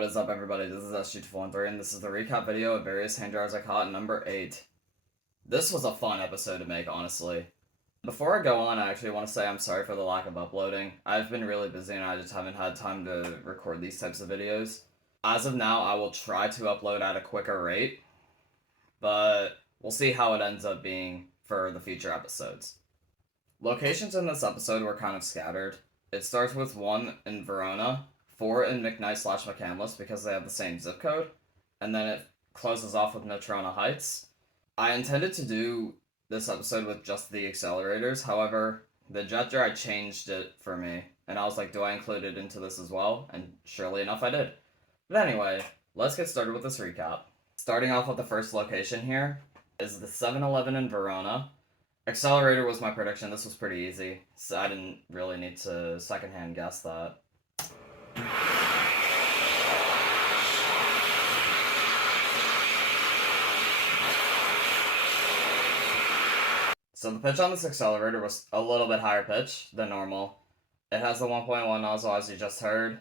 What is up, everybody? This is SG213, and this is the recap video of various hand jars I caught number 8. This was a fun episode to make, honestly. Before I go on, I actually want to say I'm sorry for the lack of uploading. I've been really busy and I just haven't had time to record these types of videos. As of now, I will try to upload at a quicker rate, but we'll see how it ends up being for the future episodes. Locations in this episode were kind of scattered. It starts with 1 in Verona, 4 in McKnight/McCandless because they have the same zip code, and then it closes off with Natrona Heights. I intended to do this episode with just the accelerators, however, the jet jar changed it for me, and I was like, do I include it into this as well? And surely enough, I did. But anyway, let's get started with this recap. Starting off with the first location here is the 7-Eleven in Verona. Accelerator was my prediction. This was pretty easy, so I didn't really need to secondhand guess that. So the pitch on this accelerator was a little bit higher pitch than normal. It has the 1.1 nozzle, as you just heard.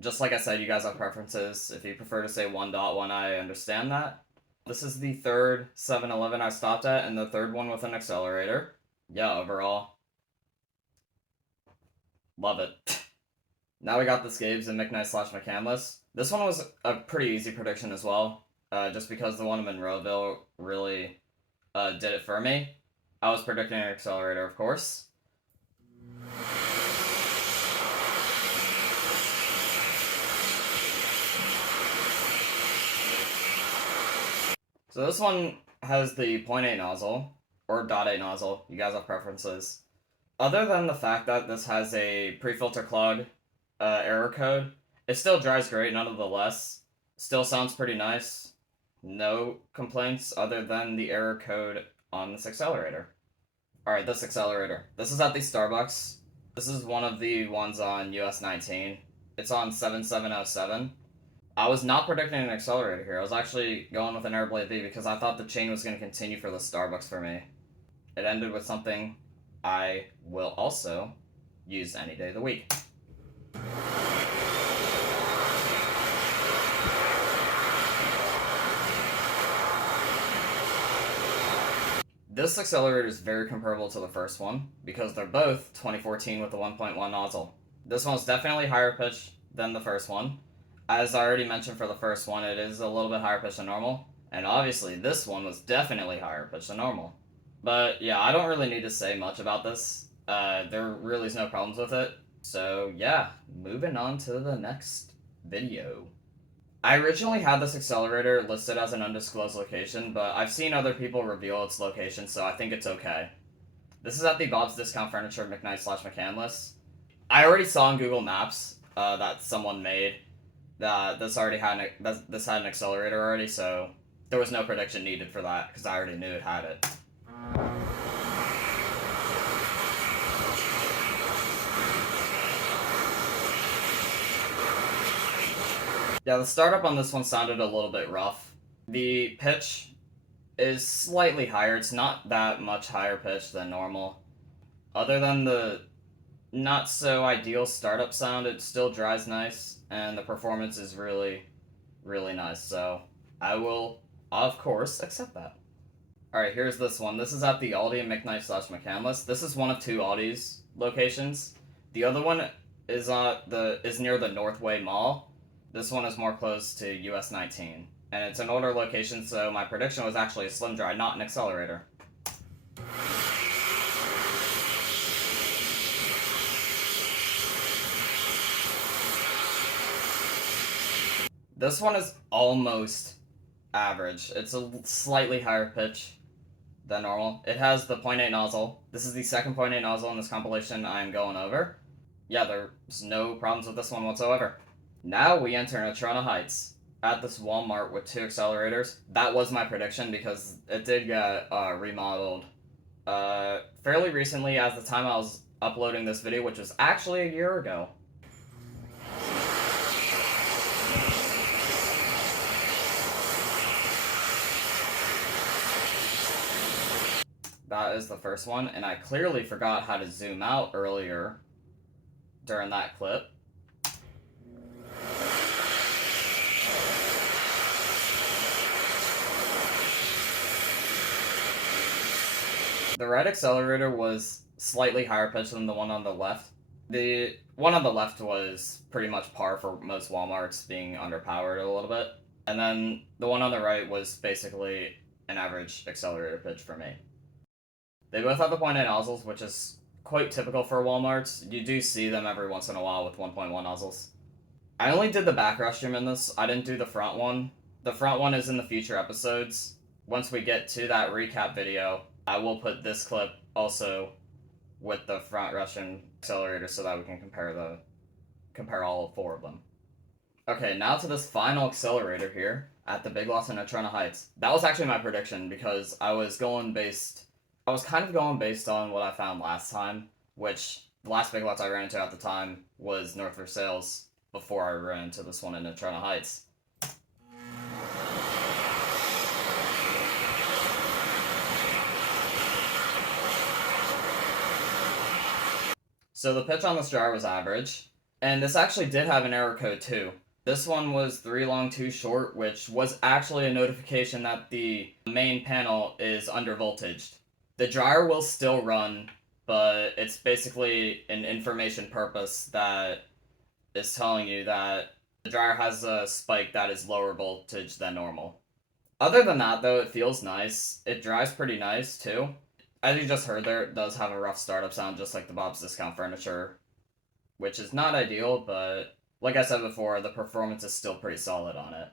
Just like I said, you guys have preferences. If you prefer to say 1.1, I understand that. This is the third 7-Eleven I stopped at, and the third one with an accelerator. Yeah, overall, love it. Now we got the Scaves and McKnight/McCandless. This one was a pretty easy prediction as well, just because the one in Monroeville really did it for me. I was predicting an accelerator, of course. So this one has the 0.8 nozzle, or .8 nozzle, you guys have preferences. Other than the fact that this has a pre-filter clog error code, it still dries great nonetheless. Still sounds pretty nice. No complaints other than the error code on this accelerator. Alright, this accelerator. This is at the Starbucks. This is one of the ones on US 19. It's on 7707. I was not predicting an accelerator here. I was actually going with an Airblade V because I thought the chain was going to continue for the Starbucks for me. It ended with something I will also use any day of the week. This accelerator is very comparable to the first one because they're both 2014 with the 1.1 nozzle. This one's definitely higher pitch than the first one. As I already mentioned for the first one, it is a little bit higher pitch than normal, and obviously this one was definitely higher pitch than normal. But yeah, I don't really need to say much about this. There really is no problems with it. So yeah, moving on to the next video. I originally had this accelerator listed as an undisclosed location, but I've seen other people reveal its location, so I think it's okay. This is at the Bob's Discount Furniture McKnight/McCandless. I already saw on Google Maps that someone made that this had an accelerator already, so there was no prediction needed for that because I already knew it had it. Yeah, the startup on this one sounded a little bit rough. The pitch is slightly higher. It's not that much higher pitch than normal. Other than the not so ideal startup sound, it still dries nice, and the performance is really, really nice, so I will, of course, accept that. Alright, here's this one. This is at the Aldi and McKnight/McCandless. This is one of 2 Aldi's locations. The other one is near the Northway Mall. This one is more close to US 19. And it's an older location, so my prediction was actually a slim dry, not an accelerator. This one is almost average. It's a slightly higher pitch than normal. It has the 0.8 nozzle. This is the second 0.8 nozzle in this compilation I am going over. Yeah, there's no problems with this one whatsoever. Now we enter Natrona Heights at this Walmart with 2 accelerators. That was my prediction because it did get remodeled fairly recently as the time I was uploading this video, which was actually a year ago. That is the first one, and I clearly forgot how to zoom out earlier during that clip. The right accelerator was slightly higher pitched than the one on the left. The one on the left was pretty much par for most Walmarts, being underpowered a little bit. And then the one on the right was basically an average accelerator pitch for me. They both have the 0.8 nozzles, which is quite typical for Walmarts. You do see them every once in a while with 1.1 nozzles. I only did the back restroom in this. I didn't do the front one. The front one is in the future episodes. Once we get to that recap video, I will put this clip also with the front restroom accelerator so that we can compare all four of them. Okay, now to this final accelerator here at the Big Lots in Natrona Heights. That was actually my prediction because I was kind of going based on what I found last time, which the last Big Lots I ran into at the time was North Versailles before I ran into this one in Natrona Heights. So the pitch on this jar was average, and this actually did have an error code too. This one was 3 long 2 short, which was actually a notification that the main panel is undervoltaged. The dryer will still run, but it's basically an information purpose that is telling you that the dryer has a spike that is lower voltage than normal. Other than that, though, it feels nice. It dries pretty nice, too. As you just heard there, it does have a rough startup sound, just like the Bob's Discount Furniture, which is not ideal, but like I said before, the performance is still pretty solid on it.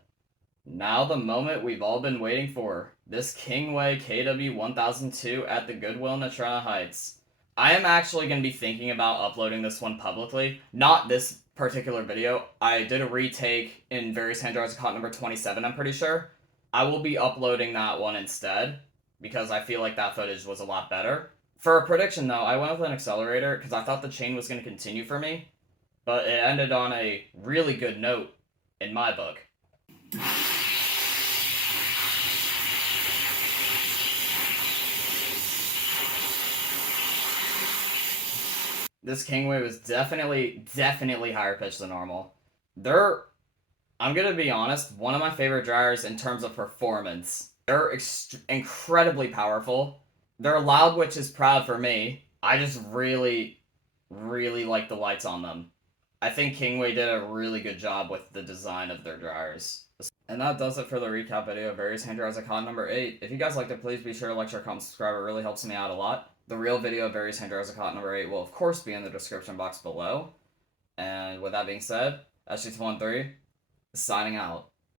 Now the moment we've all been waiting for, this Kingway KW1002 at the Goodwill Natrona Heights. I am actually going to be thinking about uploading this one publicly, not this particular video. I did a retake in Various Hand Dryers Caught number 27, I'm pretty sure. I will be uploading that one instead, because I feel like that footage was a lot better. For a prediction though, I went with an accelerator because I thought the chain was going to continue for me, but it ended on a really good note in my book. This Kingway was definitely higher pitched than normal. I'm gonna be honest, one of my favorite dryers in terms of performance. They're incredibly powerful. They're loud, which is proud for me. I just really like the lights on them. I think Kingway did a really good job with the design of their dryers. And that does it for the recap video of Various Hand Dryers I Caught number 8. If you guys liked it, please be sure to like, share, comment, subscribe. It really helps me out a lot. The real video of Various Hand Dryers I Caught number 8 will, of course, be in the description box below. And with that being said, SG13, signing out.